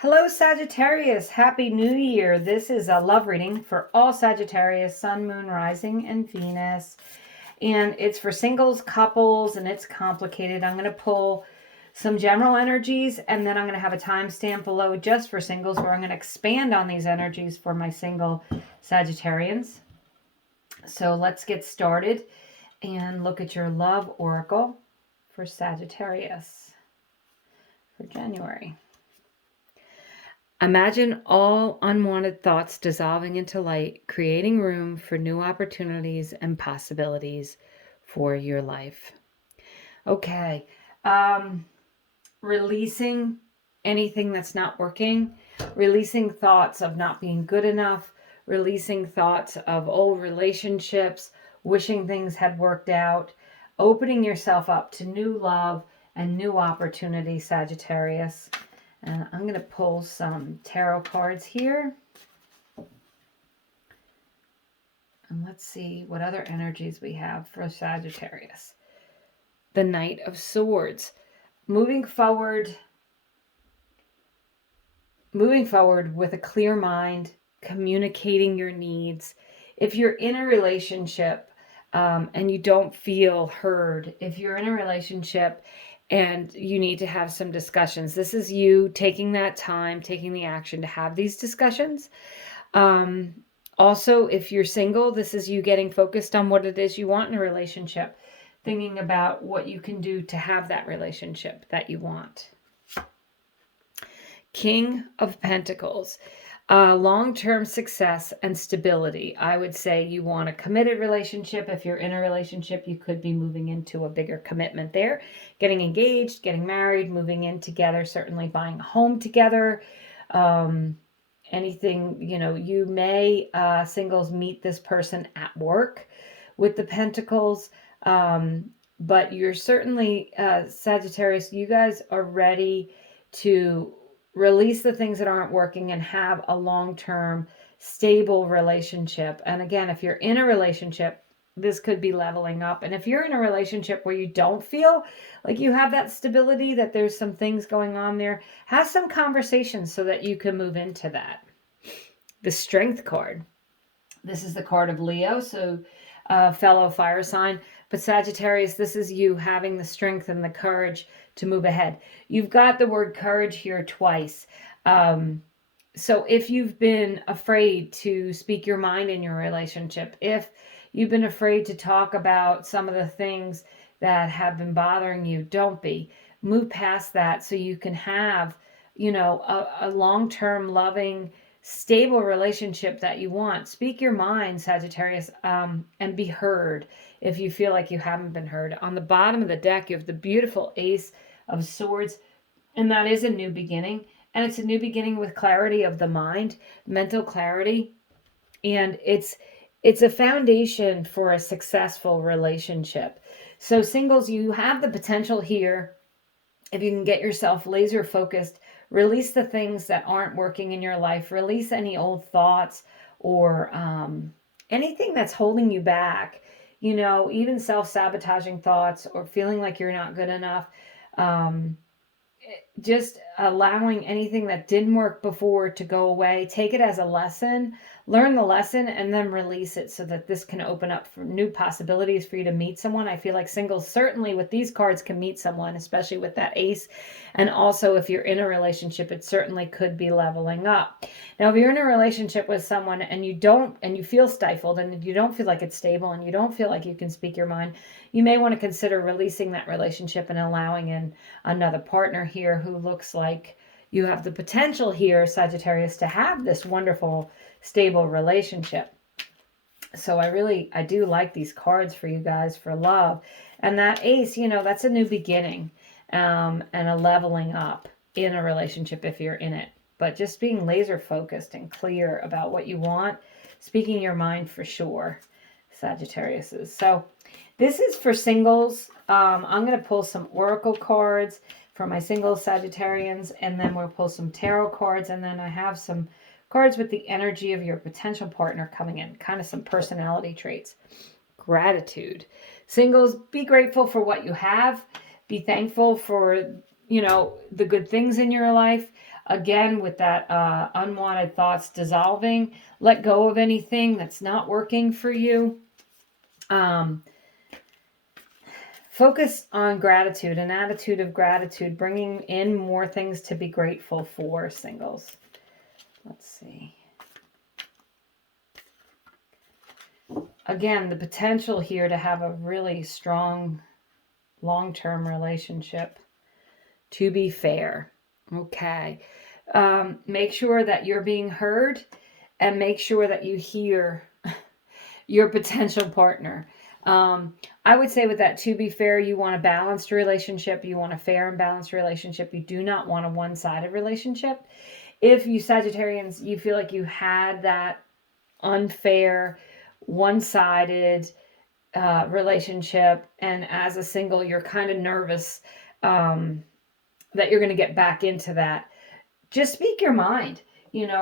Hello, Sagittarius. Happy New Year. This is a love reading for all Sagittarius, Sun, Moon, Rising, and Venus. And it's for singles, couples, and it's complicated. I'm going to pull some general energies, and then I'm going to have a timestamp below just for singles where I'm going to expand on these energies for my single Sagittarians. So let's get started and look at your love oracle for Sagittarius for January. Imagine all unwanted thoughts dissolving into light, creating room for new opportunities and possibilities for your life. Okay. Releasing anything that's not working, releasing thoughts of not being good enough, releasing thoughts of old relationships, wishing things had worked out, opening yourself up to new love and new opportunity, Sagittarius. And I'm going to pull some tarot cards here. And let's see what other energies we have for Sagittarius. The Knight of Swords. Moving forward with a clear mind, communicating your needs. If you're in a relationship and you don't feel heard, if you're in a relationship and you need to have some discussions, this is you taking that time, taking the action to have these discussions. Also, if you're single, this is you getting focused on what it is you want in a relationship, thinking about what you can do to have that relationship that you want. King of Pentacles. Long-term success and stability. I would say you want a committed relationship. If you're in a relationship, you could be moving into a bigger commitment there. Getting engaged, getting married, moving in together, certainly buying a home together. Anything, you may, singles, meet this person at work with the Pentacles. But you're certainly, Sagittarius, you guys are ready to release the things that aren't working and have a long-term stable relationship. And again, if you're in a relationship, this could be leveling up. And if you're in a relationship where you don't feel like you have that stability, that there's some things going on there, have some conversations so that you can move into that. The Strength card. This is the card of Leo, so fellow fire sign. But Sagittarius, this is you having the strength and the courage to move ahead. You've got the word courage here twice. So if you've been afraid to speak your mind in your relationship, if you've been afraid to talk about some of the things that have been bothering you, don't be. Move past that so you can have, a long-term loving, stable relationship that you want. Speak your mind, Sagittarius, and be heard if you feel like you haven't been heard. On the bottom of the deck, you have the beautiful Ace of Swords, and that is a new beginning. And it's a new beginning with clarity of the mind, mental clarity. And it's a foundation for a successful relationship. So singles, you have the potential here, if you can get yourself laser focused, release the things that aren't working in your life, release any old thoughts or anything that's holding you back, even self-sabotaging thoughts or feeling like you're not good enough. Just allowing anything that didn't work before to go away. Take it as a lesson, learn the lesson, and then release it so that this can open up for new possibilities for you to meet someone. I feel like singles certainly with these cards can meet someone, especially with that ace. And also if you're in a relationship, it certainly could be leveling up. Now, if you're in a relationship with someone and you feel stifled and you don't feel like it's stable and you don't feel like you can speak your mind, you may want to consider releasing that relationship and allowing in another partner here who looks like you have the potential here, Sagittarius, to have this wonderful, stable relationship. So I do like these cards for you guys for love. And that ace, that's a new beginning and a leveling up in a relationship if you're in it. But just being laser focused and clear about what you want, speaking your mind for sure, Sagittarius is. So this is for singles. I'm going to pull some oracle cards for my single Sagittarians, and then we'll pull some tarot cards, and then I have some cards with the energy of your potential partner coming in, kind of some personality traits. Gratitude. Singles, be grateful for what you have. Be thankful for, the good things in your life. Again, with that unwanted thoughts dissolving, let go of anything that's not working for you. Focus on gratitude, an attitude of gratitude, bringing in more things to be grateful for, singles. Let's see. Again, the potential here to have a really strong long-term relationship. To be fair. Okay. Make sure that you're being heard, and make sure that you hear your potential partner. I would say with that, to be fair, you want a balanced relationship. You want a fair and balanced relationship. You do not want a one-sided relationship. If you Sagittarians, you feel like you had that unfair, one-sided relationship, and as a single, you're kind of nervous that you're going to get back into that, just speak your mind.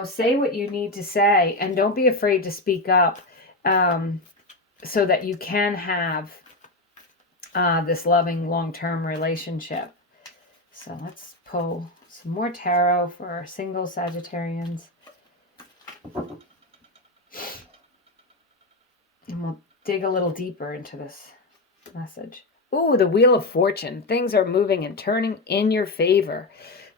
Say what you need to say, and don't be afraid to speak up, so that you can have this loving long-term relationship. So let's pull some more tarot for our single Sagittarians. And we'll dig a little deeper into this message. Ooh, the Wheel of Fortune. Things are moving and turning in your favor.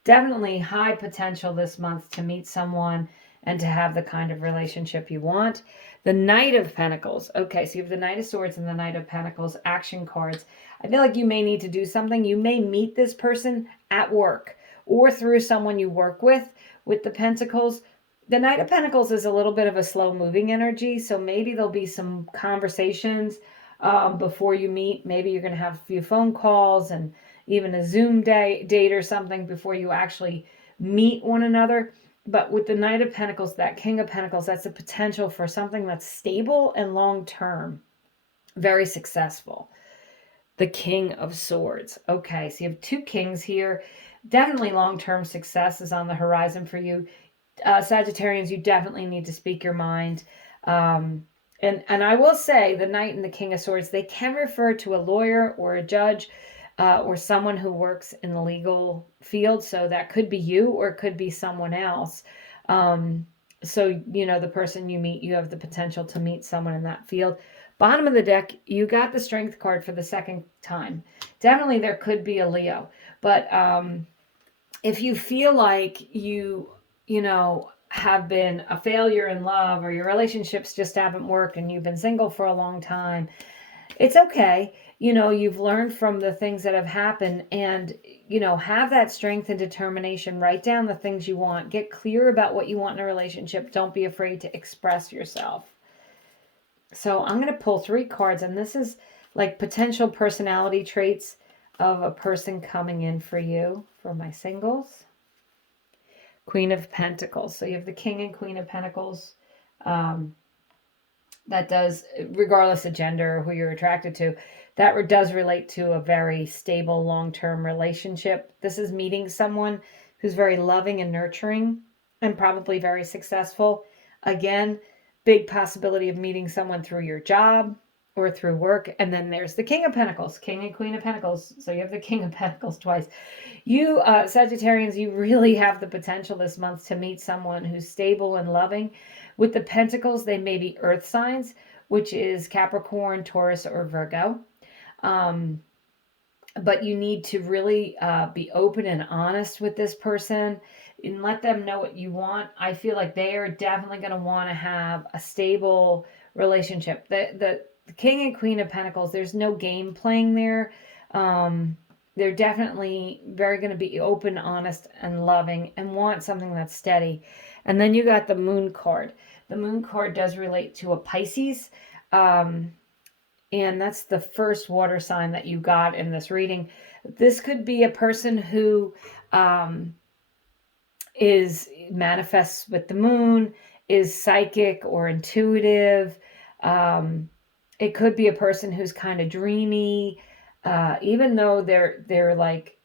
Definitely high potential this month to meet someone and to have the kind of relationship you want. The Knight of Pentacles. Okay, so you have the Knight of Swords and the Knight of Pentacles action cards. I feel like you may need to do something. You may meet this person at work or through someone you work with the Pentacles. The Knight of Pentacles is a little bit of a slow-moving energy, so maybe there'll be some conversations before you meet. Maybe you're going to have a few phone calls and even a Zoom date or something before you actually meet one another. But with the Knight of Pentacles, that King of Pentacles, that's a potential for something that's stable and long-term, very successful. The King of Swords. Okay, so you have two kings here. Definitely long-term success is on the horizon for you. Sagittarians, you definitely need to speak your mind. And I will say the Knight and the King of Swords, they can refer to a lawyer or a judge or someone who works in the legal field. So that could be you, or it could be someone else. So, the person you meet, you have the potential to meet someone in that field. Bottom of the deck, you got the Strength card for the second time. Definitely there could be a Leo. But if you feel like you have been a failure in love, or your relationships just haven't worked and you've been single for a long time, it's okay. You've learned from the things that have happened, and, have that strength and determination. Write down the things you want. Get clear about what you want in a relationship. Don't be afraid to express yourself. So I'm going to pull 3 cards, and this is like potential personality traits of a person coming in for you, for my singles. Queen of Pentacles. So you have the King and Queen of Pentacles. That does, regardless of gender or who you're attracted to, that does relate to a very stable long-term relationship. This is meeting someone who's very loving and nurturing and probably very successful. Again, big possibility of meeting someone through your job or through work. And then there's the King of Pentacles, King and Queen of Pentacles. So you have the King of Pentacles twice. You, Sagittarians, you really have the potential this month to meet someone who's stable and loving. With the Pentacles, they may be earth signs, which is Capricorn, Taurus, or Virgo. But you need to really be open and honest with this person and let them know what you want. I feel like they are definitely going to want to have a stable relationship. The King and Queen of Pentacles, there's no game playing there. They're definitely very going to be open, honest, and loving, and want something that's steady. And then you got the Moon card. The Moon card does relate to a Pisces. And that's the first water sign that you got in this reading. This could be a person who manifests with the moon, is psychic or intuitive. It could be a person who's kind of dreamy, even though they're like,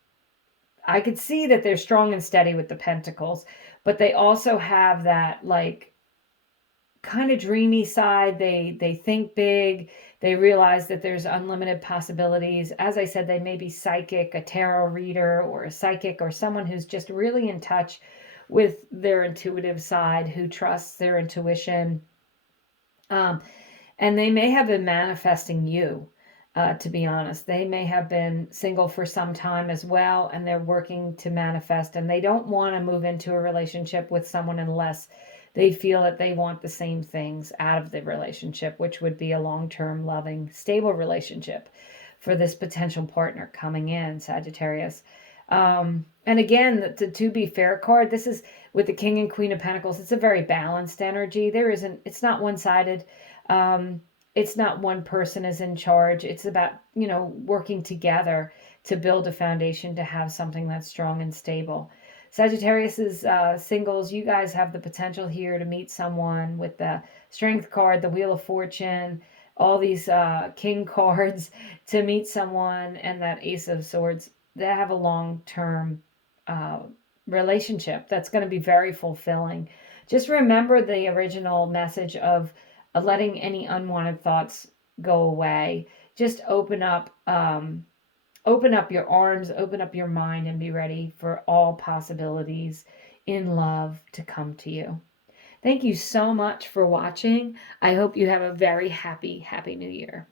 I could see that they're strong and steady with the Pentacles, but they also have that like kind of dreamy side. They think big. They realize that there's unlimited possibilities. As I said, they may be psychic, a tarot reader, or a psychic, or someone who's just really in touch with their intuitive side, who trusts their intuition. And they may have been manifesting you, to be honest. They may have been single for some time as well, and they're working to manifest, and they don't want to move into a relationship with someone unless they feel that they want the same things out of the relationship, which would be a long-term, loving, stable relationship for this potential partner coming in, Sagittarius. And again, the To Be Fair card, this is with the King and Queen of Pentacles. It's a very balanced energy. It's not one-sided. It's not one person is in charge. It's about, working together to build a foundation to have something that's strong and stable. Sagittarius is singles. You guys have the potential here to meet someone with the Strength card, the Wheel of Fortune, all these King cards, to meet someone, and that Ace of Swords, that have a long-term relationship that's going to be very fulfilling. Just remember the original message of letting any unwanted thoughts go away. Just open up your arms, open up your mind, and be ready for all possibilities in love to come to you. Thank you so much for watching. I hope you have a very happy, happy new year.